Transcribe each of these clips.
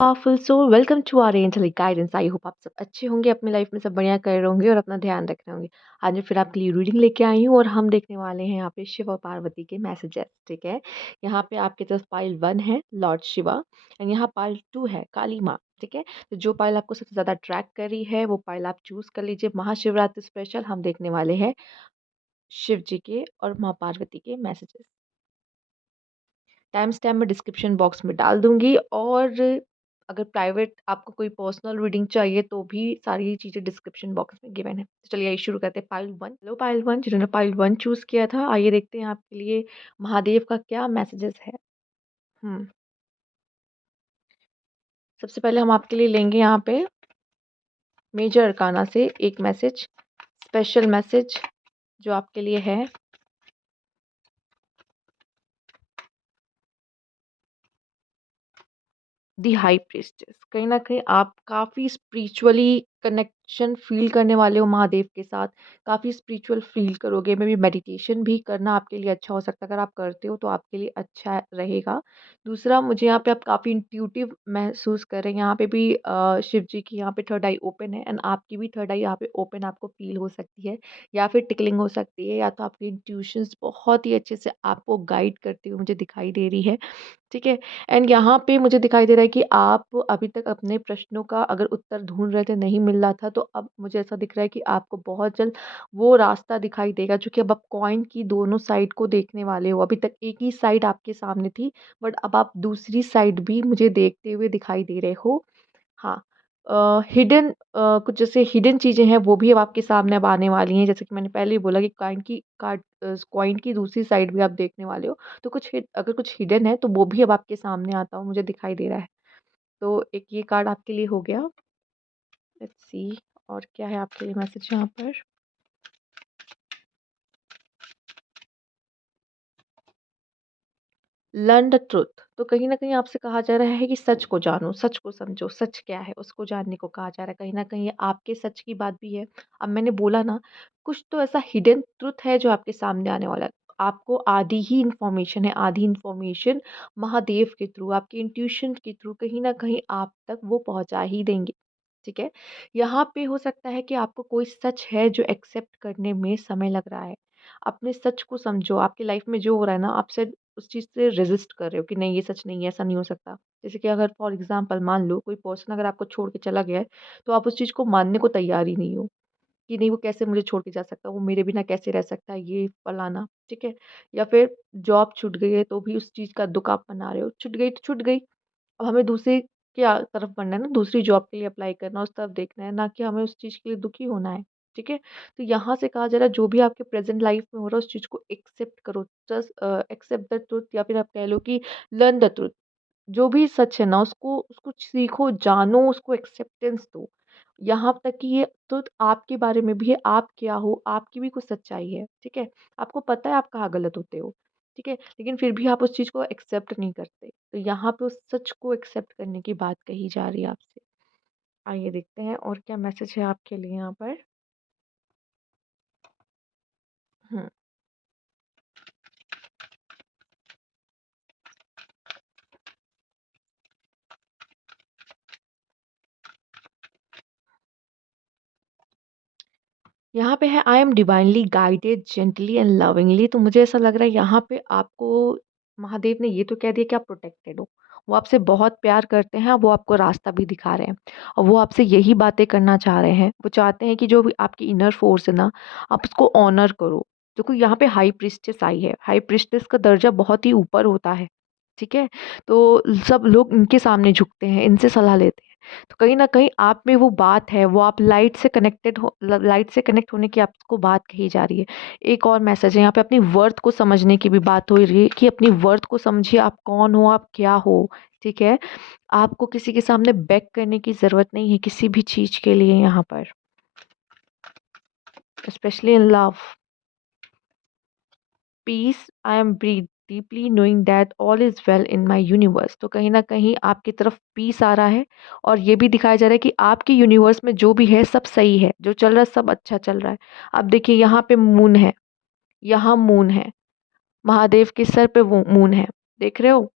Powerful soul welcome to our angelic guidance. I hope आप सब अच्छे होंगे, अपनी लाइफ में सब बढ़िया कर रहे होंगे और अपना ध्यान रख रहे होंगे। आज मैं फिर आपके लिए रीडिंग लेके आई हूँ और हम देखने वाले हैं यहाँ पे शिव और पार्वती के मैसेजेस। ठीक है, यहाँ पे आपके तरफ पाइल 1 है लॉर्ड शिवा एंड यहाँ पाइल 2 है काली माँ। ठीक है, तो जो पाइल आपको सबसे ज्यादा ट्रैक कर रही है वो पाइल आप चूज कर लीजिए। महाशिवरात्रि स्पेशल हम देखने वाले हैं शिव जी के और माँ पार्वती के मैसेजेस। टाइम स्टैम्प मैं डिस्क्रिप्शन बॉक्स में डाल दूंगी और अगर प्राइवेट आपको कोई पर्सनल रीडिंग चाहिए तो भी सारी चीज़ें डिस्क्रिप्शन बॉक्स में गिवन है। तो चलिए आइए शुरू करते हैं। पाइल 1, हेलो पाइल 1, जिन्होंने पाइल 1 चूज किया था, आइए देखते हैं आपके लिए महादेव का क्या मैसेजेस है। हम्म सबसे पहले हम आपके लिए लेंगे यहाँ पे मेजर अरकाना से एक मैसेज, स्पेशल मैसेज जो आपके लिए है। दी हाई प्रीस्टेस, कहीं न कहीं आप काफ़ी स्पिरिचुअली कनेक्शन फ़ील करने वाले हो महादेव के साथ, काफ़ी स्पिरिचुअल फ़ील करोगे। मे बी मेडिटेशन भी करना आपके लिए अच्छा हो सकता है, अगर आप करते हो तो आपके लिए अच्छा रहेगा। दूसरा, मुझे यहाँ पे आप काफ़ी इंट्यूटिव महसूस कर रहे हैं, यहाँ पे भी शिव जी की यहाँ पे थर्ड आई ओपन है एंड आपकी भी थर्ड आई यहाँ पे ओपन आपको फ़ील हो सकती है, या फिर टिकलिंग हो सकती है, या तो आपकी इंट्यूशंस बहुत ही अच्छे से आपको गाइड करती हुई मुझे दिखाई दे रही है। ठीक है? एंड यहाँ पे मुझे दिखाई दे रहा है कि आप अभी तक अपने प्रश्नों का अगर उत्तर ढूँढ रहे थे, नहीं मिल रहा था, तो अब मुझे ऐसा दिख रहा है कि आपको बहुत जल्द वो रास्ता दिखाई देगा, जो कि अब आप कॉइन की दोनों साइड को देखने वाले हो। अभी तक एक ही साइड आपके सामने थी, बट अब आप दूसरी साइड भी मुझे देखते हुए दिखाई दे रहे हो। हाँ, हिडन कुछ जैसे हिडन चीज़ें हैं वो भी अब आपके सामने अब आने वाली हैं। जैसे कि मैंने पहले ही बोला कि कॉइन की दूसरी साइड भी आप देखने वाले हो। तो अगर कुछ हिडन है तो वो भी अब आपके सामने आता हुआ मुझे दिखाई दे रहा है। तो एक ये कार्ड आपके लिए हो गया। लेट्स सी और क्या है आपके लिए मैसेज यहाँ पर। लर्न द ट्रुथ, तो कहीं न कहीं आपसे कहा जा रहा है कि सच को जानो, सच को समझो, सच क्या है उसको जानने को कहा जा रहा है। कहीं न कहीं ये आपके सच की बात भी है। अब मैंने बोला ना, कुछ तो ऐसा हिडन ट्रुथ है जो आपके सामने आने वाला है। आपको आधी ही इन्फॉर्मेशन है, आधी इन्फॉर्मेशन महादेव के थ्रू, आपके इंट्यूशन के थ्रू कहीं न कहीं आप तक वो पहुँचा ही देंगे। ठीक है? यहाँ पे हो सकता है कि आपको कोई सच है जो एक्सेप्ट करने में समय लग रहा है। अपने सच को समझो, आपकी लाइफ में जो हो रहा है ना, आप शायद उस चीज़ से रेज़िस्ट कर रहे हो कि नहीं ये सच नहीं है, ऐसा नहीं हो सकता। जैसे कि अगर फॉर एग्ज़ाम्पल मान लो कोई पर्सन अगर आपको छोड़ के चला गया है, तो आप उस चीज़ को मानने को तैयार ही नहीं हो, कि नहीं वो कैसे मुझे छोड़ के जा सकता है, वो मेरे बिना कैसे रह सकता है, ये फलाना, ठीक है? या फिर जॉब छूट गई है तो भी उस चीज़ का दुःख आप मना रहे हो, छूट गई तो छूट गई। अब हमें दूसरी क्या तरफ बढ़ना है ना, दूसरी जॉब के लिए अप्लाई करना, उस तरफ देखना है, ना कि हमें उस चीज़ के लिए दुखी होना है। ठीक है? तो यहाँ से कहा जा रहा है जो भी आपके प्रेज़ेंट लाइफ़ में हो रहा है उस चीज़ को एक्सेप्ट करो। जस्ट एक्सेप्ट द ट्रुथ, या फिर आप कह लो कि लर्न द ट्रुथ। जो भी सच है ना उसको उसको सीखो, जानो, उसको एक्सेप्टेंस दो। यहाँ तक कि ये ट्रुथ आपके बारे में भी है, आप क्या हो, आपकी भी कुछ सच्चाई है। ठीक है? आपको पता है आप कहाँ गलत होते हो। ठीक है? लेकिन फिर भी आप उस चीज़ को एक्सेप्ट नहीं करते। तो यहाँ पे उस सच को एक्सेप्ट करने की बात कही जा रही है आपसे। आइए देखते हैं और क्या मैसेज है आपके लिए यहाँ पर। हुँ। यहाँ पे है I am divinely guided gently and lovingly, तो मुझे ऐसा लग रहा है यहाँ पे आपको महादेव ने ये तो कह दिया कि आप प्रोटेक्टेड हो। वो आपसे बहुत प्यार करते हैं, वो आपको रास्ता भी दिखा रहे हैं और वो आपसे यही बातें करना चाह रहे हैं। वो चाहते हैं कि जो भी आपकी इनर फोर्स है ना, आप उसको ऑनर करो। देखो यहाँ पे हाई प्रीस्टेस आई है, हाई प्रीस्टेस का दर्जा बहुत ही ऊपर होता है। ठीक है? तो सब लोग इनके सामने झुकते हैं, इनसे सलाह लेते हैं। तो कहीं न कहीं आप में वो बात है, वो आप लाइट से कनेक्टेड हो, ल लाइट से कनेक्ट होने की आपको बात कही जा रही है। एक और मैसेज है यहाँ पे, अपनी वर्थ को समझने की भी बात हो रही है कि अपनी वर्थ को समझिए, आप कौन हो, आप क्या हो, ठीक है? आपको किसी के सामने बेग करने की ज़रूरत नहीं है किसी भी चीज़ के लिए यहाँ पर, specially in love. Peace, I am breathe deeply knowing that all is well in my universe, तो कहीं ना कहीं आपकी तरफ पीस आ रहा है और ये भी दिखाया जा रहा है कि आपके यूनिवर्स में जो भी है सब सही है, जो चल रहा है सब अच्छा चल रहा है। अब देखिए यहाँ पे मून है, यहाँ मून है, महादेव के सर पे वो मून है, देख रहे हो?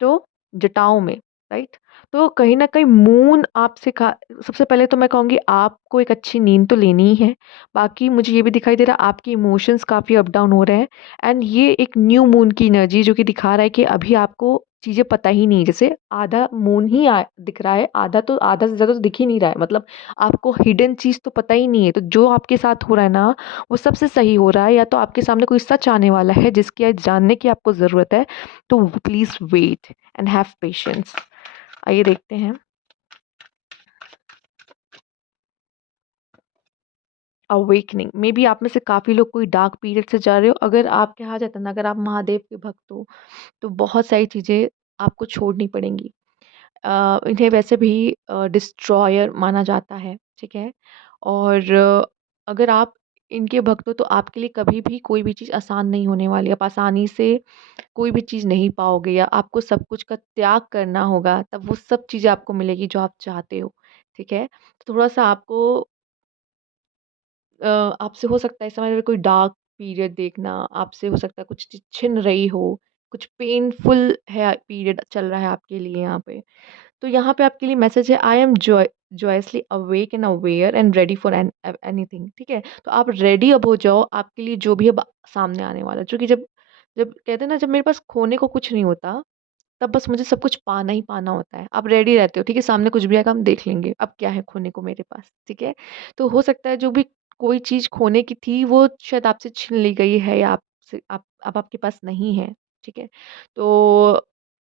तो जटाओं में, राइट? तो कहीं न कहीं मून आपसे खा सबसे पहले तो मैं कहूँगी आपको एक अच्छी नींद तो लेनी ही है। बाकी मुझे ये भी दिखाई दे रहा है आपके इमोशंस काफ़ी अप डाउन हो रहे हैं एंड ये एक न्यू मून की एनर्जी जो कि दिखा रहा है कि अभी आपको चीज़ें पता ही नहीं है। जैसे आधा मून ही दिख रहा है, आधा से ज़्यादा तो दिख ही नहीं रहा है। मतलब आपको हिडन चीज़ तो पता ही नहीं है। तो जो आपके साथ हो रहा है ना, वो सबसे सही हो रहा है या तो आपके सामने कोई सच आने वाला है जिसकी आज जानने की आपको ज़रूरत है। तो please wait and have patience. आइए देखते हैं। अवेकनिंग मे बी आप में से काफ़ी लोग कोई डार्क पीरियड से जा रहे हो। अगर आप कहा जाता है ना, अगर आप महादेव के भक्त हो तो बहुत सारी चीज़ें आपको छोड़नी पड़ेंगी। इन्हें वैसे भी डिस्ट्रॉयर माना जाता है, ठीक है? और अगर आप इनके भक्त हो तो आपके लिए कभी भी कोई भी चीज़ आसान नहीं होने वाली। आप आसानी से कोई भी चीज़ नहीं पाओगे या आपको सब कुछ का त्याग करना होगा, तब वो सब चीज़ें आपको मिलेगी जो आप चाहते हो, ठीक है? तो थोड़ा-सा आपको आपसे हो सकता है इस समय में कोई डार्क पीरियड देखना, आपसे हो सकता है कुछ चीज़ छिन रही हो, कुछ पेनफुल है पीरियड चल रहा है आपके लिए यहाँ पे। तो यहाँ पे आपके लिए मैसेज है I am joyously awake and aware and ready for anything, ठीक है? तो आप रेडी अब हो जाओ आपके लिए जो भी अब सामने आने वाला है। क्योंकि जब जब कहते हैं ना, जब मेरे पास खोने को कुछ नहीं होता तब बस मुझे सब कुछ पाना ही पाना होता है। आप रेडी रहते हो, ठीक है, सामने कुछ भी आएगा हम देख लेंगे, अब क्या है खोने को मेरे पास, ठीक है? तो हो सकता है जो भी कोई चीज़ खोने की थी वो शायद आपसे छीन ली गई है या आपसे आप अब आपके पास नहीं है, ठीक है? तो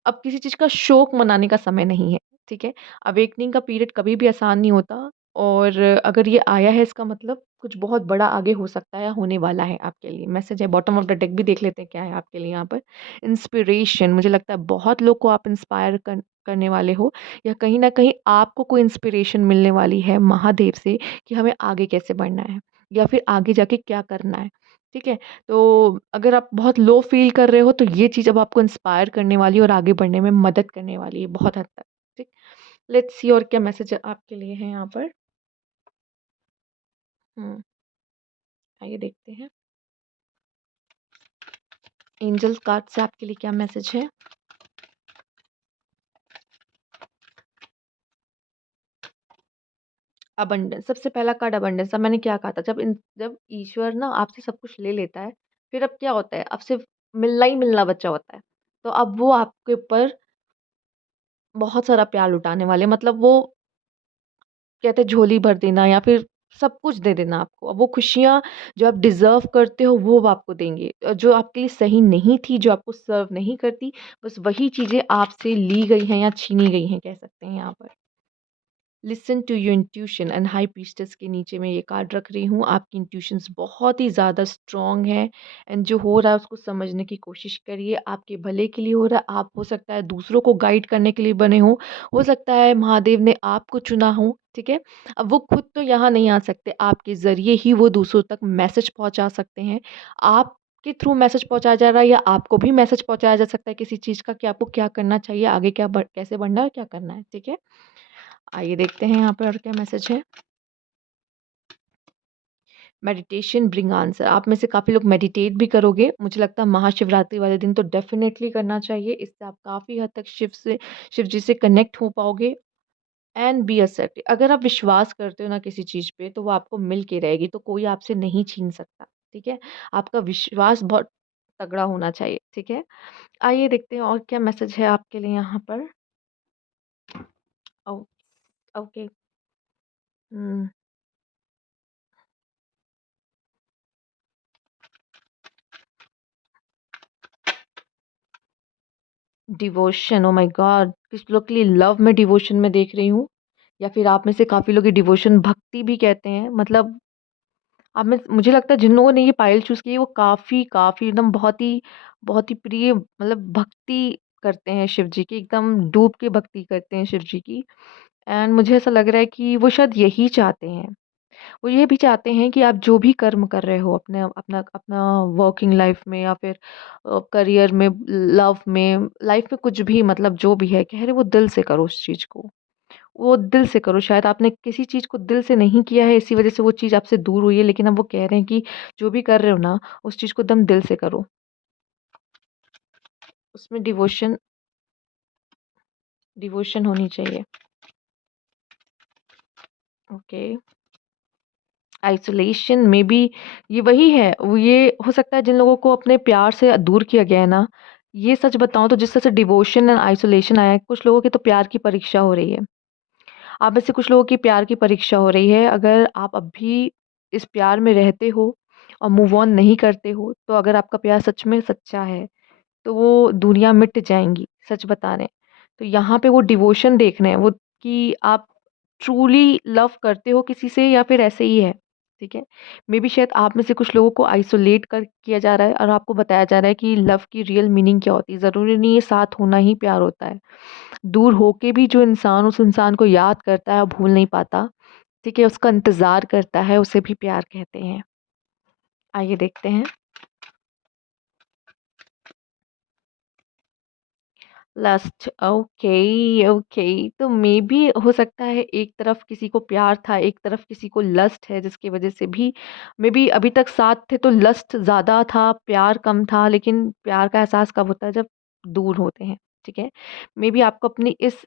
अब किसी चीज़ का शोक मनाने का समय नहीं है, ठीक है? अवेकनिंग का पीरियड कभी भी आसान नहीं होता और अगर ये आया है इसका मतलब कुछ बहुत बड़ा आगे हो सकता है या होने वाला है आपके लिए। मैसेज है बॉटम ऑफ द डेक भी देख लेते हैं क्या है आपके लिए यहाँ पर। इंस्पिरेशन, मुझे लगता है बहुत लोग को आप इंस्पायर करने वाले हो या कहीं न कहीं आपको कोई इंस्पिरेशन मिलने वाली है महादेव से कि हमें आगे कैसे बढ़ना है या फिर आगे जाके क्या करना है, ठीक है? तो अगर आप बहुत लो फ़ील कर रहे हो तो ये चीज़ अब आपको इंस्पायर करने वाली है और आगे बढ़ने में मदद करने वाली है बहुत हद तक, ठीक? लेट्स सी और क्या मैसेज आपके लिए है यहाँ पर? हुँ, आइए देखते हैं। एंजल्स कार्ड से आपके लिए क्या मैसेज है? अबंडेंस, सबसे पहला कार्ड अबंडेंस। अब मैंने क्या कहा था, जब ईश्वर ना आपसे सब कुछ ले लेता है, फिर अब क्या होता है, अब सिर्फ़ मिलना ही मिलना बचा होता है। तो अब वो आपके ऊपर बहुत सारा प्यार लुटाने वाले हैं, मतलब वो कहते हैं झोली भर देना या फिर सब कुछ दे देना आपको। अब वो खुशियाँ जो आप डिज़र्व करते हो वो आपको देंगे। जो आपके लिए सही नहीं थी, जो आपको सर्व नहीं करती, बस वही चीज़ें आपसे ली गई हैं या छीनी गई हैं, कह सकते हैं यहाँ पर। Listen to your intuition and high priestess के नीचे मैं ये कार्ड रख रही हूँ। आपकी इंट्यूशंस बहुत ही ज़्यादा स्ट्रॉन्ग है एंड जो हो रहा है उसको समझने की कोशिश करिए। आपके भले के लिए हो रहा है, आप हो सकता है दूसरों को गाइड करने के लिए बने हो सकता है महादेव ने आपको चुना हो, ठीक है? अब वो खुद तो यहाँ नहीं आ सकते, आपके ज़रिए ही वो दूसरों तक मैसेज पहुँचा सकते हैं। आपके थ्रू मैसेज पहुँचाया जा रहा है या आपको भी मैसेज पहुँचाया जा सकता है किसी चीज़ का कि आपको क्या करना चाहिए, आगे कैसे बढ़ना है और क्या करना है, ठीक है? आइए देखते हैं यहाँ पे और क्या मैसेज है। मेडिटेशन ब्रिंग आंसर, आप में से काफ़ी लोग मेडिटेट भी करोगे। मुझे लगता है महाशिवरात्रि वाले दिन तो डेफ़िनेटली करना चाहिए। इससे आप काफ़ी हद तक शिव जी से कनेक्ट हो पाओगे एंड बी असर्टिव। अगर आप विश्वास करते हो ना किसी चीज़ पे तो वो आपको मिल के रहेगी, तो कोई आपसे नहीं छीन सकता, ठीक है? आपका विश्वास बहुत तगड़ा होना चाहिए, ठीक है? आइए देखते हैं और क्या मैसेज है आपके लिए यहाँ पर। Oh okay. हुँ। Devotion, oh my god! कुछ लोग के लिए लव में डिवोशन मैं देख रही हूँ या फिर आप में से काफ़ी लोग ये डिवोशन भक्ति भी कहते हैं। मतलब आप में मुझे लगता है जिन लोगों ने ये पायल चूज़ की है वो काफ़ी एकदम बहुत ही प्रिय मतलब भक्ति करते हैं शिव जी की, एकदम डूब के भक्ति करते हैं शिव जी की। एंड मुझे ऐसा लग रहा है कि वो शायद यही चाहते हैं। वो ये भी चाहते हैं कि आप जो भी कर्म कर रहे हो अपने अपना अपना वर्किंग लाइफ में या फिर करियर में, लव में, लाइफ में कुछ भी, मतलब जो भी है कह रहे वो दिल से करो उस चीज़ को। वो दिल से करो, शायद आपने किसी चीज़ को दिल से नहीं किया है इसी वज़ह से वो चीज़ आपसे दूर हुई है, लेकिन अब वो कह रहे हैं कि जो भी कर रहे हो ना उस चीज़ को एकदम दिल से करो। उसमें डिवोशन डिवोशन होनी चाहिए। ओके। आइसोलेशन में भी ये वही है, वो ये हो सकता है जिन लोगों को अपने प्यार से दूर किया गया है ना, ये सच बताऊँ तो जिस तरह से डिवोशन एंड आइसोलेशन आया है, कुछ लोगों की तो प्यार की परीक्षा हो रही है। आप में से कुछ लोगों की प्यार की परीक्षा हो रही है। अगर आप अब भी इस प्यार में रहते हो और मूव ऑन नहीं करते हो, तो अगर आपका प्यार सच में सच्चा है, तो वो दुनिया मिट जाएँगी, सच बता रहे हैं। तो यहाँ पे वो डिवोशन देख रहे हैं, वो कि आप ट्रूली लव करते हो किसी से या फिर ऐसे ही है, ठीक है? मेबी शायद आप में से कुछ लोगों को आइसोलेट कर किया जा रहा है और आपको बताया जा रहा है कि लव की रियल मीनिंग क्या होती है। ज़रूरी नहीं है साथ होना ही प्यार होता है। दूर होके भी जो इंसान उस इंसान को याद करता है और भूल नहीं पाता, ठीक है? उसका इंतज़ार करता है, उसे भी प्यार कहते हैं। आइए देखते हैं। Lust, okay, okay. तो मे बी हो सकता है एक तरफ किसी को प्यार था, एक तरफ किसी को लस्ट है, जिसकी वजह से भी मे बी अभी तक साथ थे तो लस्ट ज़्यादा था, प्यार कम था। लेकिन प्यार का एहसास कब होता है? जब दूर होते हैं, ठीक है? मे बी आपको अपनी इस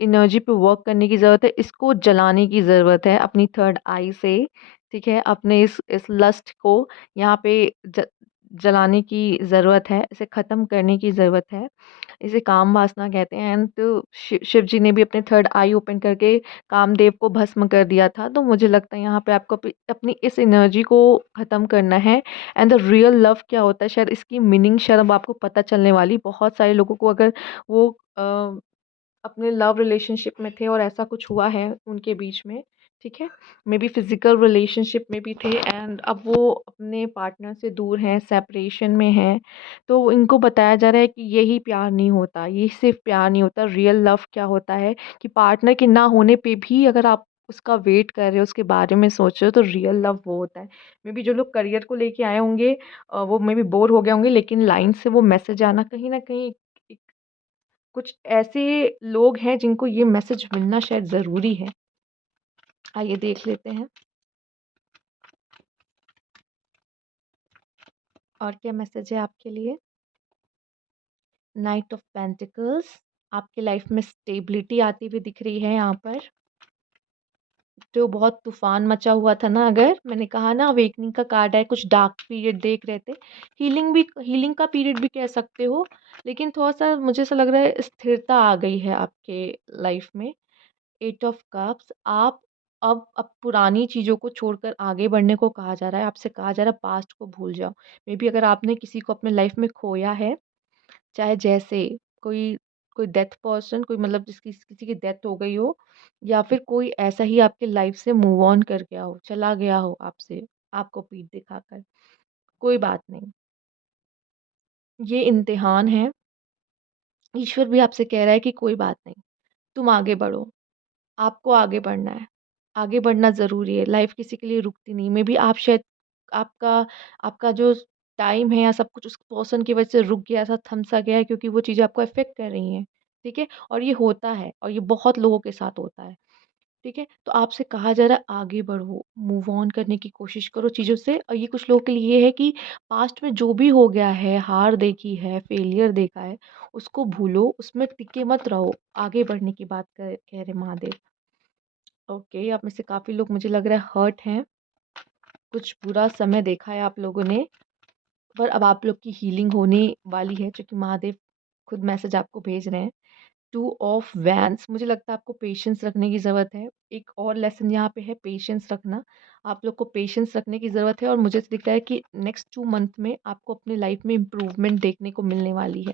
एनर्जी पे वर्क करने की ज़रूरत है, इसको जलाने की ज़रूरत है अपनी थर्ड आई से, ठीक है? अपने इस लस्ट को यहाँ पे ज जलाने की ज़रूरत है, इसे ख़त्म करने की ज़रूरत है। इसे काम वासना कहते हैं। एंड तो शिव जी ने भी अपने थर्ड आई ओपन करके कामदेव को भस्म कर दिया था। तो मुझे लगता है यहाँ पे आपको अपनी इस एनर्जी को ख़त्म करना है। एंड द रियल लव क्या होता है, शायद इसकी मीनिंग शायद अब आपको पता चलने वाली। बहुत सारे लोगों को अगर वो अपने लव रिलेशनशिप में थे और ऐसा कुछ हुआ है उनके बीच में, ठीक है? मे बी फिज़िकल रिलेशनशिप में भी थे एंड अब वो अपने पार्टनर से दूर हैं, सेपरेशन में हैं। तो इनको बताया जा रहा है कि यही प्यार नहीं होता, ये सिर्फ़ प्यार नहीं होता, रियल लव क्या होता है कि पार्टनर के ना होने पे भी अगर आप उसका वेट कर रहे हो, उसके बारे में सोच रहे हो, तो रियल लव वो होता है। मे बी जो लोग करियर को लेके आए होंगे वो मे बी बोर हो गए होंगे, लेकिन लाइन से वो मैसेज आना कहीं न कहीं एक कुछ ऐसे लोग हैं जिनको ये मैसेज मिलना शायद ज़रूरी है। आइए देख लेते हैं और क्या मैसेज है आपके लिए। नाइट ऑफ पेंटिकल्स, आपकी लाइफ में स्टेबिलिटी आती हुई दिख रही है यहाँ पर। जो बहुत तूफान मचा हुआ था ना, अगर मैंने कहा ना अवेकनिंग का कार्ड है, कुछ डार्क पीरियड देख रहे थे। हीलिंग का पीरियड भी कह सकते हो, लेकिन थोड़ा सा मुझे ऐसा लग रहा है स्थिरता आ गई है आपके लाइफ में। एट ऑफ कप्स, आप अब पुरानी चीज़ों को छोड़कर आगे बढ़ने को कहा जा रहा है, आपसे कहा जा रहा है पास्ट को भूल जाओ। मे बी अगर आपने किसी को अपने लाइफ में खोया है, चाहे जैसे कोई कोई डेथ पर्सन, कोई मतलब जिसकी किसी की डेथ हो गई हो, या फिर कोई ऐसा ही आपके लाइफ से मूव ऑन कर गया हो, चला गया हो आपसे, आपको पीठ दिखाकर, कोई बात नहीं। ये इम्तिहान है, ईश्वर भी आपसे कह रहा है कि कोई बात नहीं, तुम आगे बढ़ो। आपको आगे बढ़ना है। आगे बढ़ना ज़रूरी है, लाइफ़ किसी के लिए रुकती नहीं। मेबी आप शायद आपका आपका जो टाइम है या सब कुछ उस पर्सन की वजह से रुक गया, ऐसा थम-सा गया है क्योंकि वो चीज़ें आपको अफ़ेक्ट कर रही हैं, ठीक है? और ये होता है और ये बहुत लोगों के साथ होता है, ठीक है? तो आपसे कहा जा रहा है आगे बढ़ो, मूव ऑन करने की कोशिश करो चीज़ों से। और ये कुछ लोगों के लिए ये है कि पास्ट में जो भी हो गया है, हार देखी है, फेलियर देखा है, उसको भूलो, उसमें टिके मत रहो, आगे बढ़ने की बात कह रहे महादेव। ओके, आप में से काफ़ी लोग मुझे लग रहा है हर्ट हैं, कुछ बुरा समय देखा है आप लोगों ने, पर अब आप लोग की हीलिंग होने वाली है, क्योंकि महादेव खुद मैसेज आपको भेज रहे हैं। टू ऑफ वैन्स, मुझे लगता है आपको पेशेंस रखने की ज़रूरत है। एक और लेसन यहाँ पे है पेशेंस रखना। आप लोग को पेशेंस रखने की ज़रूरत है और मुझे ऐसा दिख रहा है कि नेक्स्ट 2 मंथ में आपको अपनी लाइफ में इम्प्रूवमेंट देखने को मिलने वाली है।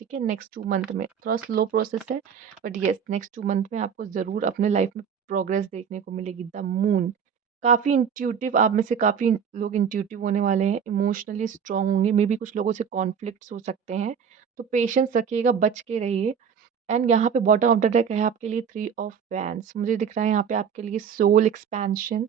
ठीक है, नेक्स्ट 2 मंथ में थोड़ा स्लो प्रोसेस है, बट येस नेक्स्ट 2 मंथ में आपको ज़रूर अपने लाइफ में प्रोग्रेस देखने को मिलेगी। द मून, काफ़ी इंट्यूटिव, आप में से काफ़ी लोग इंट्यूटिव होने वाले हैं, इमोशनली स्ट्रांग होंगे, मे बी कुछ लोगों से कॉन्फ्लिक्ट्स हो सकते हैं, तो पेशेंस रखिएगा, बच के रहिए। एंड यहाँ पे बॉटम ऑफ द डेक है आपके लिए थ्री ऑफ वैंड्स, मुझे दिख रहा है यहाँ पे आपके लिए सोल एक्सपेंशन।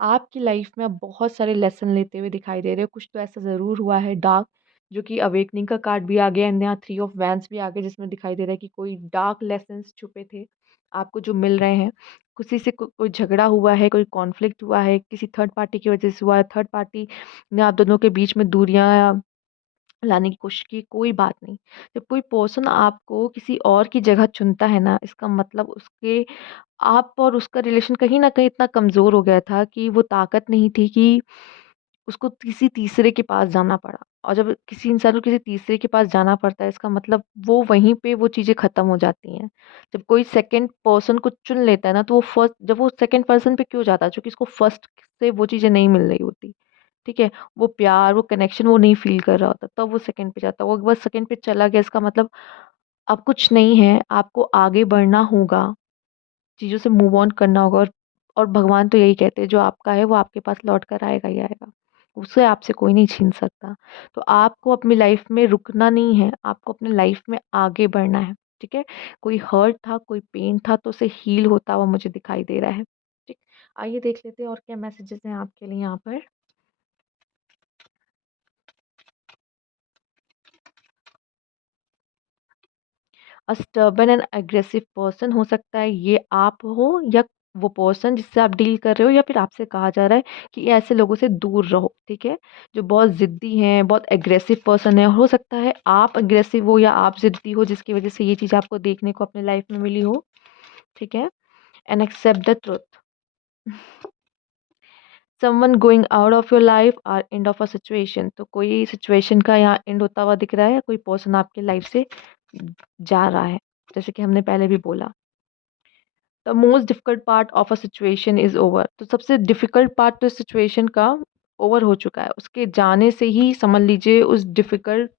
आपकी लाइफ में आप बहुत सारे लेसन लेते हुए दिखाई दे रहे हो, कुछ तो ऐसा ज़रूर हुआ है डार्क, जो कि अवेकनिंग का कार्ड भी आ गया एंड यहाँ थ्री ऑफ वैंड्स भी आ गए, जिसमें दिखाई दे रहा है कि कोई डार्क लेसन्स छुपे थे आपको जो मिल रहे हैं। किसी से कोई झगड़ा हुआ है, कोई कॉन्फ्लिक्ट हुआ है, किसी थर्ड पार्टी की वजह से हुआ है, थर्ड पार्टी ने आप दोनों के बीच में दूरियां लाने की कोशिश की, कोई बात नहीं। जब कोई पर्सन आपको किसी और की जगह चुनता है ना, इसका मतलब उसके आप और उसका रिलेशन कहीं न कहीं इतना कमज़ोर हो गया था कि वो ताकत नहीं थी कि उसको किसी तीसरे के पास जाना पड़ा। और जब किसी इंसान को किसी तीसरे के पास जाना पड़ता है, इसका मतलब वो वहीं पे वो चीज़ें ख़त्म हो जाती हैं। जब कोई सेकंड पर्सन को चुन लेता है ना, तो वो फर्स्ट जब वो सेकंड पर्सन पे क्यों जाता है? क्योंकि उसको फर्स्ट से वो चीज़ें नहीं मिल रही होती, ठीक है? वो प्यार, वो कनेक्शन वो नहीं फ़ील कर रहा होता, तब वो सेकंड पे जाता है। वो एक बार सेकंड पे चला गया, इसका मतलब अब कुछ नहीं है, आपको आगे बढ़ना होगा। चीज़ों से मूव ऑन करना होगा। और भगवान तो यही कहते हैं, जो आपका है वो आपके पास लौट कर आएगा ही आएगा। उसे आपसे कोई नहीं छीन सकता। तो आपको अपनी लाइफ में रुकना नहीं है, आपको अपनी लाइफ में आगे बढ़ना है, ठीक है? कोई हर्ट था, कोई पेन था, तो उसे हील होता हुआ मुझे दिखाई दे रहा है। ठीक। आइए देख लेते हैं और क्या मैसेजेस हैं आपके लिए यहाँ पर। स्टबर्न एंड एग्रेसिव पर्सन हो सकता है, ये आप हो या वो पर्सन जिससे आप डील कर रहे हो, या फिर आपसे कहा जा रहा है कि ऐसे लोगों से दूर रहो, ठीक है? जो बहुत ज़िद्दी हैं, बहुत एग्रेसिव पर्सन है। हो सकता है आप एग्रेसिव हो या आप ज़िद्दी हो, जिसकी वजह से ये चीज़ आपको देखने को अपनी लाइफ में मिली हो, ठीक है? And accept the truth. Someone going out of your life और एंड ऑफ अ सिचुएशन। तो कोई सिचुएशन का यहाँ एंड होता हुआ दिख रहा है, या कोई पर्सन आपके लाइफ से जा रहा है, जैसे कि हमने पहले भी बोला। The most difficult part of a situation is over. तो सबसे डिफिकल्ट पार्ट तो सिचुएशन का ओवर हो चुका है, उसके जाने से ही समझ लीजिए उस डिफिकल्ट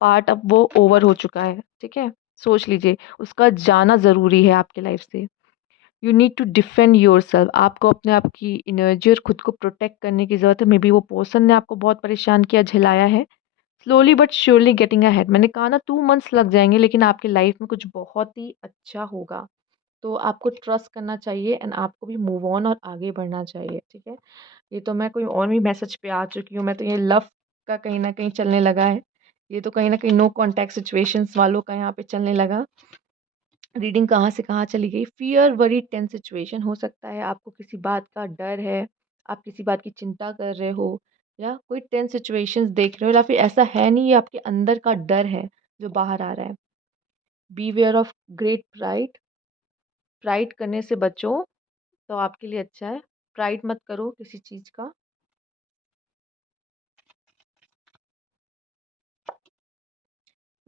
पार्ट अब वो ओवर हो चुका है, ठीक है? सोच लीजिए उसका जाना ज़रूरी है आपके लाइफ से। You need to defend yourself. आपको अपने आप की एनर्जी और खुद को प्रोटेक्ट करने की ज़रूरत है। मे बी वो पर्सन ने आपको बहुत परेशान किया, झेलाया है। Slowly but surely getting ahead. मैंने कहा ना 2 मंथ्स लग जाएंगे, लेकिन आपकी लाइफ में कुछ बहुत ही अच्छा होगा। तो आपको ट्रस्ट करना चाहिए एंड आपको भी मूव ऑन और आगे बढ़ना चाहिए, ठीक है? ये तो मैं कोई और भी मैसेज पे आ चुकी हूँ। मैं तो ये लव का कहीं न कहीं चलने लगा है। ये तो कहीं न कहीं नो कॉन्टैक्ट सिचुएशंस वालों का यहाँ पे चलने लगा। रीडिंग कहाँ से कहाँ चली गई। Fear, worry, tense situation. हो सकता है आपको किसी बात का डर है, आप किसी बात की चिंता कर रहे हो, या कोई टेंस सिचुएशंस देख रहे हो, या फिर ऐसा है नहीं, ये आपके अंदर का डर है जो बाहर आ रहा है। Beware of great pride. Pride करने से बचो, तो आपके लिए अच्छा है। प्राइड मत करो किसी चीज़ का।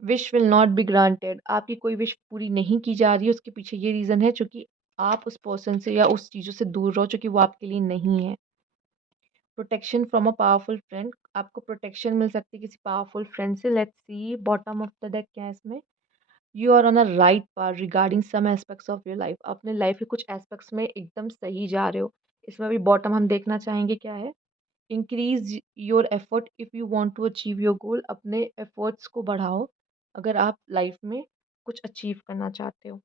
Wish will not be granted. आपकी कोई विश पूरी नहीं की जा रही है, उसके पीछे ये रीज़न है चूँकि आप उस पर्सन से या उस चीज़ों से दूर रहो, चूँकि वो आपके लिए नहीं है। Protection from a powerful friend. आपको प्रोटेक्शन मिल सकती है किसी पावरफुल फ्रेंड से। Let's see bottom of the deck क्या है इसमें। You are on a right path regarding some aspects of your life. अपने लाइफ के कुछ एस्पेक्ट्स में एकदम सही जा रहे हो। इसमें भी बॉटम हम देखना चाहेंगे क्या है। Increase your effort if you want to achieve your goal. अपने एफर्ट्स को बढ़ाओ अगर आप लाइफ में कुछ अचीव करना चाहते हो।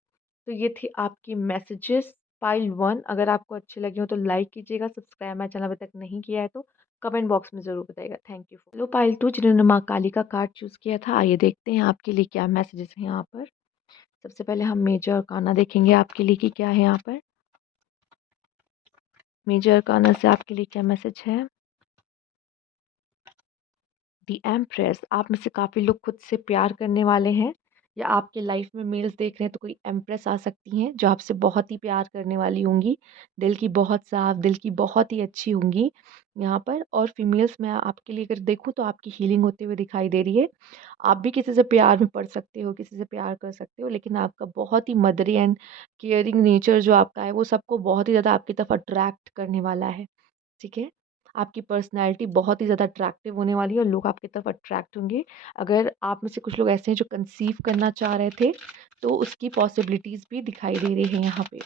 तो ये थे आपके मैसेजेस पाइल 1। अगर आपको अच्छे लगे हो तो लाइक कीजिएगा, सब्सक्राइब मेरा चैनल अभी तक नहीं किया है तो कमेंट बॉक्स में ज़रूर बताइएगा। Thank you. हेलो पाइल 2, जिन्होंने माँ काली का कार्ड चूज़ किया था, आइए देखते हैं आपके लिए क्या मैसेजेस हैं यहाँ पर। सबसे पहले हम मेजर अरकाना देखेंगे आपके लिए कि क्या है यहाँ पर। मेजर अरकाना से आपके लिए क्या मैसेज है। The empress. आप में से काफ़ी लोग खुद से प्यार करने वाले हैं, या आपके लाइफ में मेल्स देख रहे हैं तो कोई एम्प्रेस आ सकती हैं जो आपसे बहुत ही प्यार करने वाली होंगी। दिल की बहुत साफ, दिल की बहुत ही अच्छी होंगी यहाँ पर। और फीमेल्स में आपके लिए अगर देखूँ तो आपकी हीलिंग होते हुए दिखाई दे रही है। आप भी किसी से प्यार में पड़ सकते हो, किसी से प्यार कर सकते हो, लेकिन आपका बहुत ही मदरी एंड केयरिंग नेचर जो आपका है वो सबको बहुत ही ज़्यादा आपकी तरफ अट्रैक्ट करने वाला है, ठीक है? आपकी पर्सनैलिटी बहुत ही ज़्यादा अट्रैक्टिव होने वाली है और लोग आपकी तरफ अट्रैक्ट होंगे। अगर आप में से कुछ लोग ऐसे हैं जो कंसीव करना चाह रहे थे, तो उसकी पॉसिबिलिटीज़ भी दिखाई दे रही हैं यहाँ पे।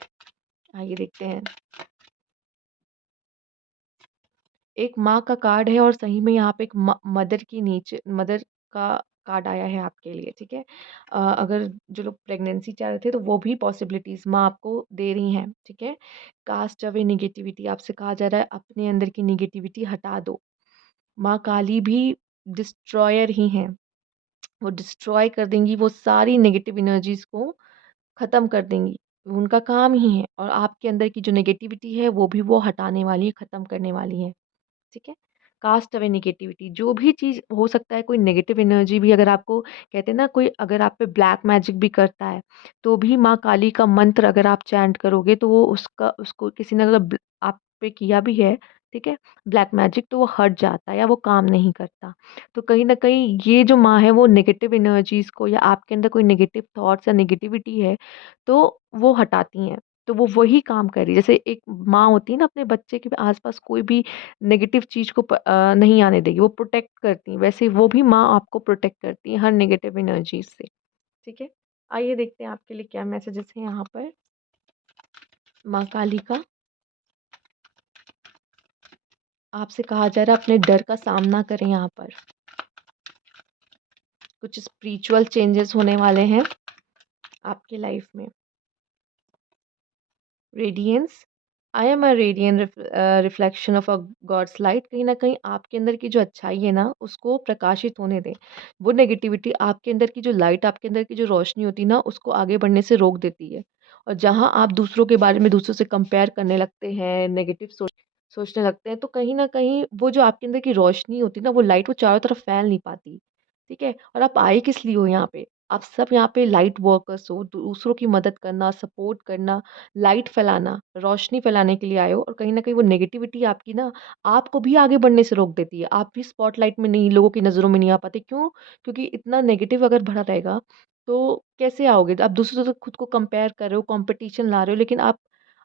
आइए देखते हैं। एक माँ का कार्ड है और सही में यहाँ पे एक मदर की नीचे मदर का कार्ड आया है आपके लिए, ठीक है? अगर जो लोग प्रेगनेंसी चाह रहे थे तो वो भी पॉसिबिलिटीज़ माँ आपको दे रही हैं, ठीक है? Cast away negativity. आपसे कहा जा रहा है अपने अंदर की नेगेटिविटी हटा दो। माँ काली भी डिस्ट्रॉयर ही हैं। वो डिस्ट्रॉय कर देंगी वो सारी नेगेटिव एनर्जीज़ को ख़त्म कर देंगी। उनका काम ही है, और आपके अंदर की जो नेगेटिविटी है वो भी वो हटाने वाली है, ख़त्म करने वाली हैं। ठीक है? कास्ट अवे नेगेटिविटी, जो भी चीज़ हो सकता है, कोई नेगेटिव एनर्जी भी अगर आपको कहते हैं ना, कोई अगर आप पे ब्लैक मैजिक भी करता है, तो भी माँ काली का मंत्र अगर आप चैंट करोगे तो वो उसका उसको किसी ने अगर आप पे किया भी है, ठीक है, ब्लैक मैजिक, तो वो हट जाता है या वो काम नहीं करता। तो कहीं न कहीं ये जो माँ है वो नेगेटिव एनर्जीज़ को, या आपके अंदर कोई नेगेटिव थॉट्स या नेगेटिविटी है, तो वो हटाती हैं। तो वो वही काम कर रही है। जैसे एक माँ होती है ना, अपने बच्चे के आस-पास कोई भी नेगेटिव चीज़ को नहीं आने देगी, वो प्रोटेक्ट करती हैं। वैसे वो भी माँ आपको प्रोटेक्ट करती है हर नेगेटिव एनर्जी से, ठीक है? आइए देखते हैं आपके लिए क्या मैसेजेस हैं यहाँ पर, माँ काली का। आपसे कहा जा रहा है अपने डर का सामना करें यहाँ पर। कुछ स्पिरिचुअल चेंजेस होने वाले हैं आपकी लाइफ में। Radiance, I am a radiant reflection of a god's light. कहीं ना कहीं आपके अंदर की जो अच्छाई है ना, उसको प्रकाशित होने दें। वो नेगेटिविटी, आपके अंदर की जो लाइट, आपके अंदर की जो रोशनी होती है ना, उसको आगे बढ़ने से रोक देती है। और जहाँ आप दूसरों के बारे में दूसरों से कंपेयर करने लगते हैं, नेगेटिव सोचने लगते हैं, तो कहीं ना कहीं वो जो आपके अंदर की रोशनी होती है ना, वो लाइट वो चारों तरफ फैल नहीं पाती। ठीक है, और आप आए किस लिए हो यहाँ पे? आप सब यहाँ पे लाइट वर्कर्स हो, दूसरों की मदद करना, सपोर्ट करना, लाइट फैलाना, रोशनी फैलाने के लिए आए हो। और कहीं न कहीं वो नेगेटिविटी आपकी ना, आपको भी आगे बढ़ने से रोक देती है। आप भी स्पॉटलाइट में नहीं, लोगों की नज़रों में नहीं आ पाते। क्यों? क्योंकि इतना नेगेटिव अगर भरा रहेगा, तो कैसे आओगे? आप दूसरों से खुद को कंपेयर कर रहे हो, कॉम्पिटिशन ला रहे हो, लेकिन आप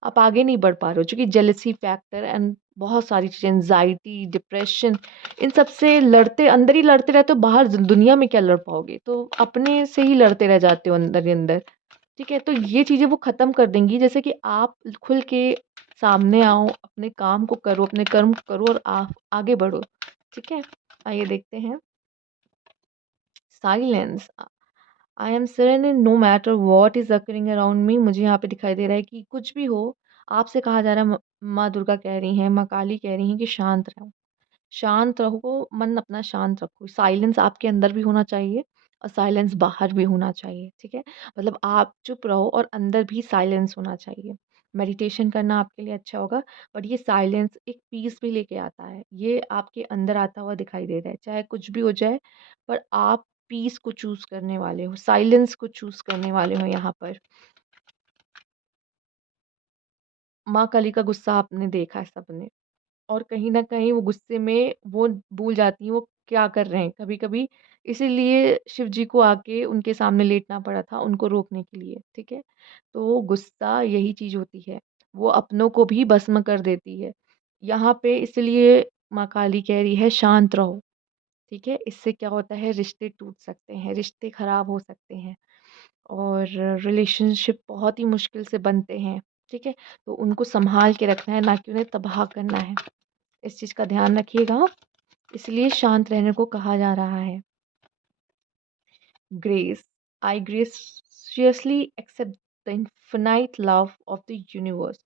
आगे नहीं बढ़ पा रहे हो, क्योंकि जेलसी फैक्टर एंड बहुत सारी चीज़ें, एंग्ज़ायटी, डिप्रेशन, इन सब से लड़ते, अंदर ही लड़ते रहते हो, बाहर दुनिया में क्या लड़ पाओगे? तो अपने से ही लड़ते रह जाते हो अंदर ही अंदर। ठीक है? तो ये चीज़ें वो ख़त्म कर देंगी, जैसे कि आप खुल के सामने आओ, अपने काम को करो, अपने कर्म को करो और आप आगे बढ़ो। ठीक है? आइए देखते हैं। Silence, I am serene in no matter what is occurring around me. मुझे यहाँ पे दिखाई दे रहा है कि कुछ भी हो, आपसे कहा जा रहा है, माँ दुर्गा कह रही हैं, माँ काली कह रही हैं कि शांत रहो। शांत रहो, मन अपना शांत रखो। साइलेंस आपके अंदर भी होना चाहिए और साइलेंस बाहर भी होना चाहिए, ठीक है? मतलब आप चुप रहो और अंदर भी साइलेंस होना चाहिए। मेडिटेशन करना आपके लिए अच्छा होगा, बट ये साइलेंस एक पीस भी लेके आता है। ये आपके अंदर आता हुआ दिखाई दे रहा है। चाहे कुछ भी हो जाए, पर आप पीस को चूज़ करने वाले हो, साइलेंस को चूज़ करने वाले हो यहाँ पर। माँ काली का गुस्सा आपने देखा है सबने। और कहीं न कहीं वो गुस्से में वो भूल जाती हैं वो क्या कर रहे हैं कभी-कभी। इसीलिए शिव जी को आके उनके सामने लेटना पड़ा था उनको रोकने के लिए, ठीक है? तो गुस्सा यही चीज़ होती है, वो अपनों को भी भस्म कर देती है। यहाँ पे इसलिए माँ काली कह रही है शांत रहो, ठीक है? इससे क्या होता है, रिश्ते टूट सकते हैं, रिश्ते खराब हो सकते हैं और रिलेशनशिप बहुत ही मुश्किल से बनते हैं, ठीक है? तो उनको सँभाल के रखना है, ना कि उन्हें तबाह करना है। इस चीज़ का ध्यान रखिएगा, इसलिए शांत रहने को कहा जा रहा है। Grace, I graciously accept the infinite love of the universe.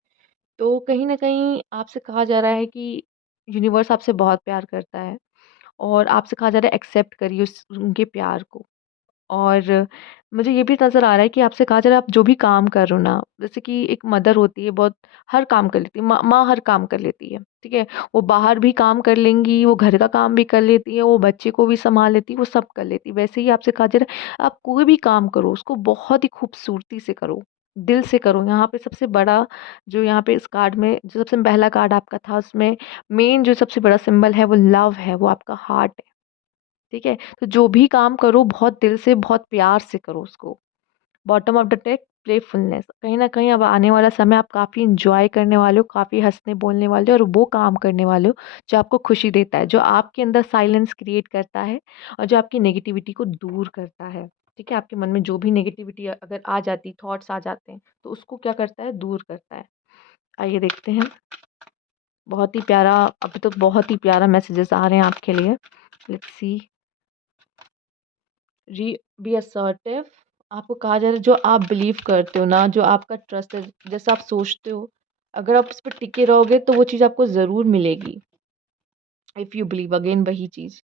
तो कहीं न कहीं आपसे कहा जा रहा है कि यूनिवर्स आपसे बहुत प्यार करता है और आपसे कहा जा रहा है एक्सेप्ट करिए उस उनके प्यार को। और मुझे ये भी नज़र आ रहा है कि आपसे कहा जा रहा है आप जो भी काम कर रहे हो ना, जैसे कि एक मदर होती है बहुत, हर काम कर लेती है, माँ माँ हर काम कर लेती है, ठीक है? वो बाहर भी काम कर लेंगी, वो घर का काम भी कर लेती है, वो बच्चे को भी सँभाल लेती है, वो सब कर लेती है। वैसे ही आपसे कहा जा रहा है आप कोई भी काम करो, उसको बहुत ही खूबसूरती से करो, दिल से करो। यहाँ पे सबसे बड़ा जो यहाँ पे इस कार्ड में जो सबसे पहला कार्ड आपका था, उसमें मेन जो सबसे बड़ा सिंबल है वो लव है, वो आपका हार्ट है। ठीक है? तो जो भी काम करो बहुत दिल से, बहुत प्यार से करो उसको। Bottom of the deck, playfulness. कहीं न कहीं अब आने वाला समय आप काफ़ी एन्जॉय करने वाले हो, काफ़ी हँसने-बोलने वाले हो और वो काम करने वाले हो जो आपको खुशी देता है, जो आपके अंदर साइलेंस क्रिएट करता है और जो आपकी नेगेटिविटी को दूर करता है। ठीक है? आपके मन में जो भी नेगेटिविटी अगर आ जाती, थॉट्स आ जाते हैं, तो उसको क्या करता है? दूर करता है। आइए देखते हैं। बहुत ही प्यारा, अभी तो बहुत ही प्यारा मैसेजेस आ रहे हैं आपके लिए। Let's see. री बी असर्टिव, आपको कहा जा रहा है जो आप बिलीव करते हो ना, जो आपका ट्रस्ट है, जैसा आप सोचते हो, अगर आप उस पे टिके रहोगे तो वो चीज़ आपको ज़रूर मिलेगी। इफ़ यू बिलीव, अगेन वही चीज़।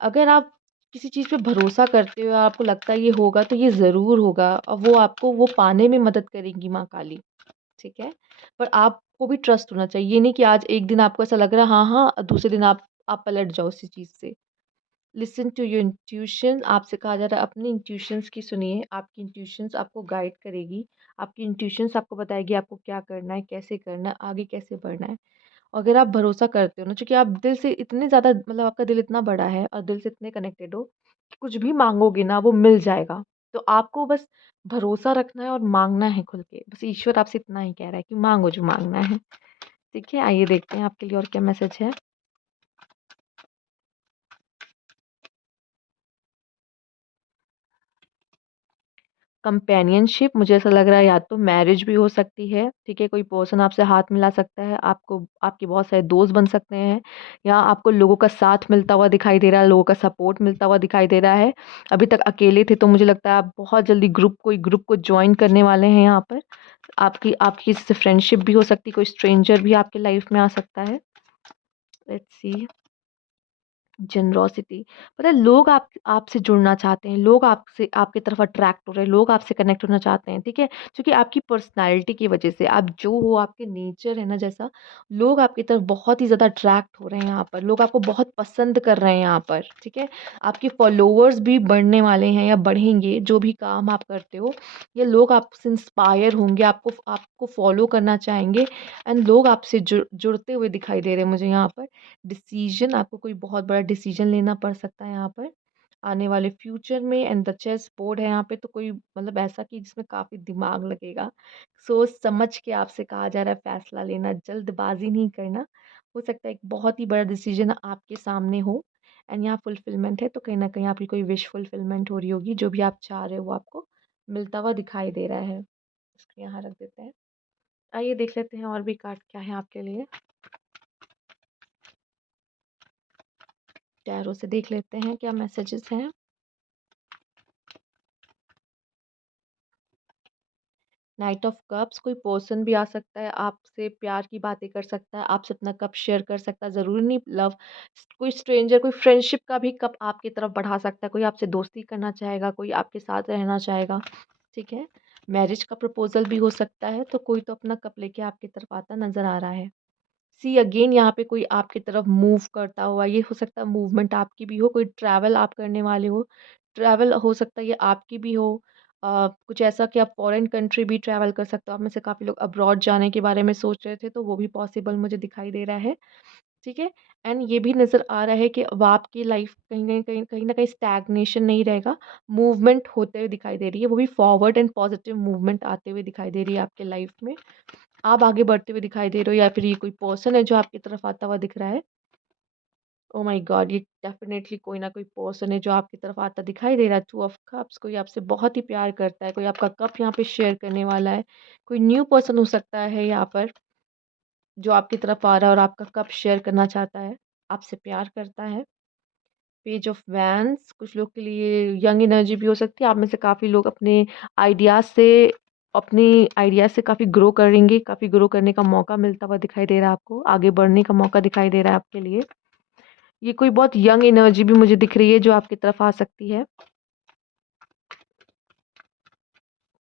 अगर आप किसी चीज़ पे भरोसा करते हो, आपको लगता है ये होगा तो ये ज़रूर होगा और वो आपको वो पाने में मदद करेगी माँ काली, ठीक है? पर आपको भी ट्रस्ट होना चाहिए। ये नहीं कि आज एक दिन आपको ऐसा लग रहा है हाँ, हाँ, दूसरे दिन आप आप पलट जाओ उसी चीज़ से। लिसन टू योर इंट्यूशन, आपसे कहा जा रहा है अपनी इंट्यूशंस की सुनिए, आपकी इंट्यूशंस आपको गाइड करेगी, आपकी इंट्यूशंस आपको बताएगी आपको क्या करना है, कैसे करना है, आगे कैसे बढ़ना है। अगर आप भरोसा करते हो ना, क्योंकि आप दिल से इतने ज़्यादा मतलब आपका दिल इतना बड़ा है और दिल से इतने कनेक्टेड हो कि कुछ भी माँगोगे ना वो मिल जाएगा। तो आपको बस भरोसा रखना है और माँगना है खुल के। बस ईश्वर आपसे इतना ही कह रहा है कि माँगो जो माँगना है। ठीक है? आइए देखते हैं आपके लिए और क्या मैसेज है। कंपेनियनशिप मुझे ऐसा लग रहा है या तो मैरिज भी हो सकती है, ठीक है? कोई पर्सन आपसे हाथ मिला सकता है, आपको आपके बहुत सारे दोस्त बन सकते हैं या आपको लोगों का साथ मिलता हुआ दिखाई दे रहा है, लोगों का सपोर्ट मिलता हुआ दिखाई दे रहा है। अभी तक अकेले थे तो मुझे लगता है आप बहुत जल्दी ग्रुप को जॉइन करने वाले हैं यहाँ पर। आपकी आपकी किसी से फ्रेंडशिप भी हो सकती है, कोई स्ट्रेंजर भी आपके लाइफ में आ सकता है। Let's see. जनरॉसिटी, पता है लोग आप आपसे जुड़ना चाहते हैं, लोग आपसे आपकी तरफ अट्रैक्ट हो रहे हैं, लोग आपसे कनेक्ट होना चाहते हैं, ठीक है? क्योंकि आपकी पर्सनैलिटी की वजह से आप जो हो, आपके नेचर है ना जैसा, लोग आपकी तरफ बहुत ही ज़्यादा अट्रैक्ट हो रहे हैं यहाँ पर, लोग आपको बहुत पसंद कर रहे हैं यहाँ पर, ठीक है? आपके फॉलोअर्स भी बढ़ने वाले हैं या बढ़ेंगे, जो भी काम आप करते हो, ये लोग आपसे इंस्पायर होंगे, आपको आपको फॉलो करना चाहेंगे एंड लोग आपसे जुड़ते हुए दिखाई दे रहे हैं मुझे यहाँ पर। डिसीजन, आपको कोई बहुत बड़ा डिसीजन लेना पड़ सकता है यहाँ पर आने वाले फ्यूचर में। एंड द चेस बोर्ड है यहाँ पे, तो कोई मतलब ऐसा कि जिसमें काफ़ी दिमाग लगेगा, सोच समझ के आपसे कहा जा रहा है फैसला लेना, जल्दबाजी नहीं करना। हो सकता है एक बहुत ही बड़ा डिसीजन आपके सामने हो एंड यहाँ फुलफिलमेंट है, तो कहीं ना कहीं आपकी कोई विश फुलफिलमेंट हो रही होगी, जो भी आप चाह रहे हो वो आपको मिलता हुआ दिखाई दे रहा है। इसको यहाँ रख देते हैं। आइए देख लेते हैं और भी कार्ड क्या है आपके लिए। टैरो से देख लेते हैं क्या मैसेजेस हैं। नाइट ऑफ कप्स, कोई पर्सन भी आ सकता है, आपसे प्यार की बातें कर सकता है, आपसे अपना कप शेयर कर सकता है, ज़रूरी नहीं लव, कोई स्ट्रेंजर, कोई फ्रेंडशिप का भी कप आपकी तरफ बढ़ा सकता है, कोई आपसे दोस्ती करना चाहेगा, कोई आपके साथ रहना चाहेगा, ठीक है? मैरिज का प्रपोजल भी हो सकता है, तो कोई तो अपना कप लेके आपकी तरफ आता नज़र आ रहा है। सी अगेन, यहाँ पे कोई आपकी तरफ मूव करता हुआ, ये हो सकता है मूवमेंट आपकी भी हो, कोई ट्रैवल आप करने वाले हो, ट्रैवल हो सकता है ये आपकी भी हो। कुछ ऐसा कि आप फॉरेन कंट्री भी ट्रैवल कर सकते हो, आप में से काफ़ी लोग अब्रॉड जाने के बारे में सोच रहे थे, तो वो भी पॉसिबल मुझे दिखाई दे रहा है, ठीक है? एंड ये भी नज़र आ रहा है कि अब आपकी लाइफ कहीं न कहीं स्टैग्नेशन नहीं रहेगा, मूवमेंट होते हुए दिखाई दे रही है, वो भी फॉरवर्ड एंड पॉजिटिव मूवमेंट आते हुए दिखाई दे रही है आपके लाइफ में। आप आगे बढ़ते हुए दिखाई दे रहे हो या फिर ये कोई पर्सन है जो आपकी तरफ आता हुआ दिख रहा है। ओह माय गॉड! ये डेफ़िनेटली कोई ना कोई पर्सन है जो आपकी तरफ आता दिखाई दे रहा है। टू ऑफ कप्स, कोई आपसे बहुत ही प्यार करता है, कोई आपका कप यहाँ पे शेयर करने वाला है। कोई न्यू पर्सन हो सकता है यहाँ पर जो आपकी तरफ आ रहा है और आपका कप शेयर करना चाहता है, आपसे प्यार करता है। पेज ऑफ वैन्स, कुछ लोग के लिए यंग एनर्जी भी हो सकती है। आप में से काफ़ी लोग आइडियाज़ से अपनी आइडियाज़ से काफ़ी ग्रो करेंगे, काफ़ी ग्रो करने का मौका मिलता हुआ दिखाई दे रहा है आपको, आगे बढ़ने का मौका दिखाई दे रहा है आपके लिए। ये कोई बहुत यंग एनर्जी भी मुझे दिख रही है जो आपकी तरफ आ सकती है।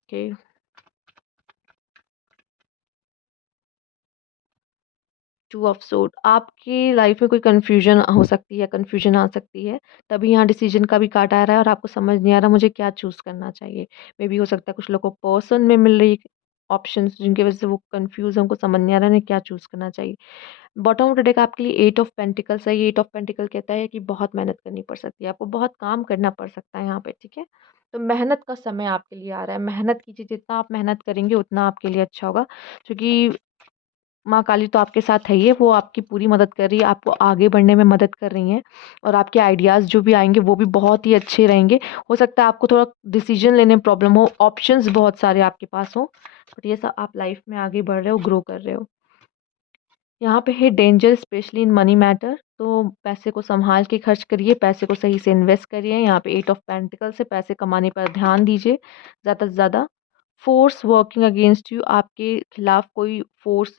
ओके। टू ऑफ सोर्ड, आपकी लाइफ में कोई कन्फ्यूजन हो सकती है, कन्फ्यूजन आ सकती है, तभी यहाँ डिसीजन का भी कार्ड आ रहा है और आपको समझ नहीं आ रहा मुझे क्या चूज़ करना चाहिए। मे बी हो सकता है कुछ लोगों को पर्सन में मिल रही ऑप्शंस जिनकी वजह से वो कन्फ्यूज़ हैं, उनको समझ नहीं आ रहा है उन्हें क्या चूज़ करना चाहिए। बॉटम ऑफ द डेक आपके लिए 8 ऑफ पेंटिकल्स है। ये 8 ऑफ पेंटिकल कहता है कि बहुत मेहनत करनी पड़ सकती है, आपको बहुत काम करना पड़ सकता है यहाँ पे, ठीक है? तो मेहनत का समय आपके लिए आ रहा है, मेहनत कीजिए, जितना आप मेहनत करेंगे उतना आपके लिए अच्छा होगा, क्योंकि माँ काली तो आपके साथ है ही है, वो आपकी पूरी मदद कर रही है, आपको आगे बढ़ने में मदद कर रही हैं और आपके आइडियाज़ जो भी आएँगे वो भी बहुत ही अच्छे रहेंगे। हो सकता है आपको थोड़ा डिसीज़न लेने में प्रॉब्लम हो, ऑप्शंस बहुत सारे आपके पास हों, बट ये सब आप लाइफ़ में आगे बढ़ रहे हो, ग्रो कर रहे हो। यहाँ पे है danger specially in money matter, तो पैसे को सँभाल के खर्च करिए, पैसे को सही से इन्वेस्ट करिए। यहाँ पे 8 ऑफ पेंटिकल्स है, पैसे कमाने पर ध्यान दीजिए ज़्यादा से ज़्यादा। फोर्स वर्किंग अगेंस्ट यू, आपके खिलाफ कोई फोर्स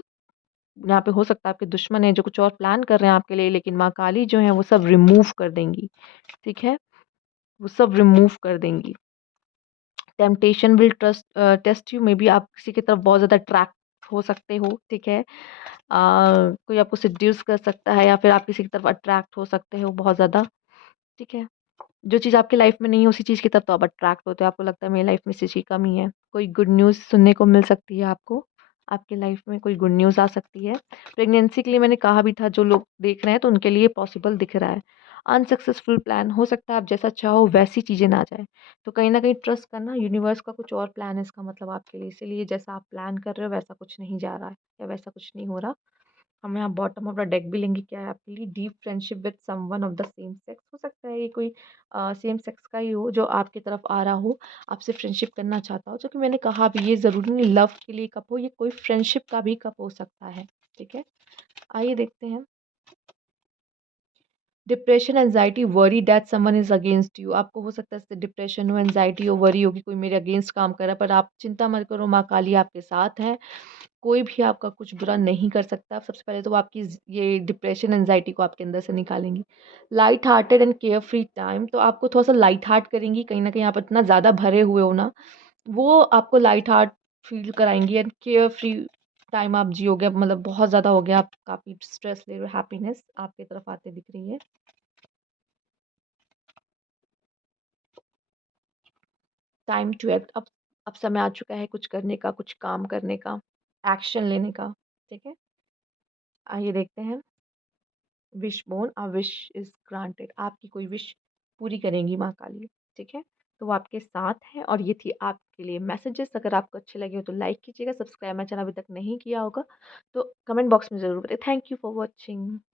यहाँ पे हो सकता है आपके दुश्मन है जो कुछ और प्लान कर रहे हैं आपके लिए, लेकिन माँ काली जो है वो सब रिमूव कर देंगी, ठीक है? वो सब रिमूव कर देंगी। Temptation will test you, maybe आप किसी की तरफ बहुत ज़्यादा हो सकते हो, ठीक है? कोई आपको सेड्यूस कर सकता है या फिर आप किसी की तरफ अट्रैक्ट हो सकते हो बहुत ज़्यादा, ठीक है? जो चीज़ आपकी लाइफ में नहीं है, उसी चीज़ की तरफ तो आप अट्रैक्ट होते हो, आपको लगता है मेरी लाइफ में इस चीज़ की कमी है। कोई गुड न्यूज़ सुनने को मिल सकती है आपको, आपकी लाइफ में कोई गुड न्यूज़ आ सकती है। प्रेगनेंसी के लिए मैंने कहा भी था, जो लोग देख रहे हैं तो उनके लिए पॉसिबल दिख रहा है। अनसक्सेसफुल प्लान हो सकता है आप जैसा चाहो वैसी चीज़ें ना जाएँ। तो कहीं न कहीं ट्रस्ट करना, यूनिवर्स का कुछ और प्लान है इसका मतलब आपके लिए, इसीलिए जैसा आप प्लान कर रहे हो वैसा कुछ नहीं जा रहा है या वैसा कुछ नहीं हो रहा। हम यहाँ बॉटम ऑफ द डेक भी लेंगे, क्या है आपके लिए deep friendship with someone of the same sex. हो सकता है ये कोई सेम सेक्स का ही हो जो आपकी तरफ आ रहा हो, आपसे फ्रेंडशिप करना चाहता हो। जो कि मैंने कहा भी, ये ज़रूरी नहीं लव के लिए कप हो, ये कोई फ्रेंडशिप का भी कप हो सकता है, ठीक है? आइए देखते हैं। Depression, anxiety, worry that someone is against you. आपको हो सकता है इससे डिप्रेशन हो, एंजाइटी हो, वरी हो कि कोई मेरे अगेंस्ट काम कर रहा है, पर आप चिंता मत करो, माँ काली आपके साथ है। कोई भी आपका कुछ बुरा नहीं कर सकता। सबसे पहले तो वो आपकी ये डिप्रेशन, एंजाइटी को आपके अंदर से निकालेंगी। Light hearted and carefree time, तो आपको थोड़ा सा लाइट हार्ट करेंगी। कहीं ना कहीं आप इतना ज़्यादा भरे हुए हो ना, वो आपको लाइट हार्ट फील कराएंगी। एंड केयर फ्री टाइम आप जियोगे, मतलब बहुत ज़्यादा हो गया, आप काफ़ी स्ट्रेस ले रहे हो, हैप्पीनेस आपकी तरफ आते दिख रही है। टाइम टू एक्ट, अब समय आ चुका है कुछ करने का, कुछ काम करने का, एक्शन लेने का, ठीक है? आइए देखते हैं। Wish bone, a wish is granted, आपकी कोई विश पूरी करेंगी माँ काली, ठीक है? तो वो आपके साथ है और ये थी आपके लिए मैसेजेस। अगर आपको अच्छे लगे हो तो लाइक कीजिएगा, सब्सक्राइब मेरा चैनल अभी तक नहीं किया होगा तो कमेंट बॉक्स में ज़रूर बताइए। Thank you for watching.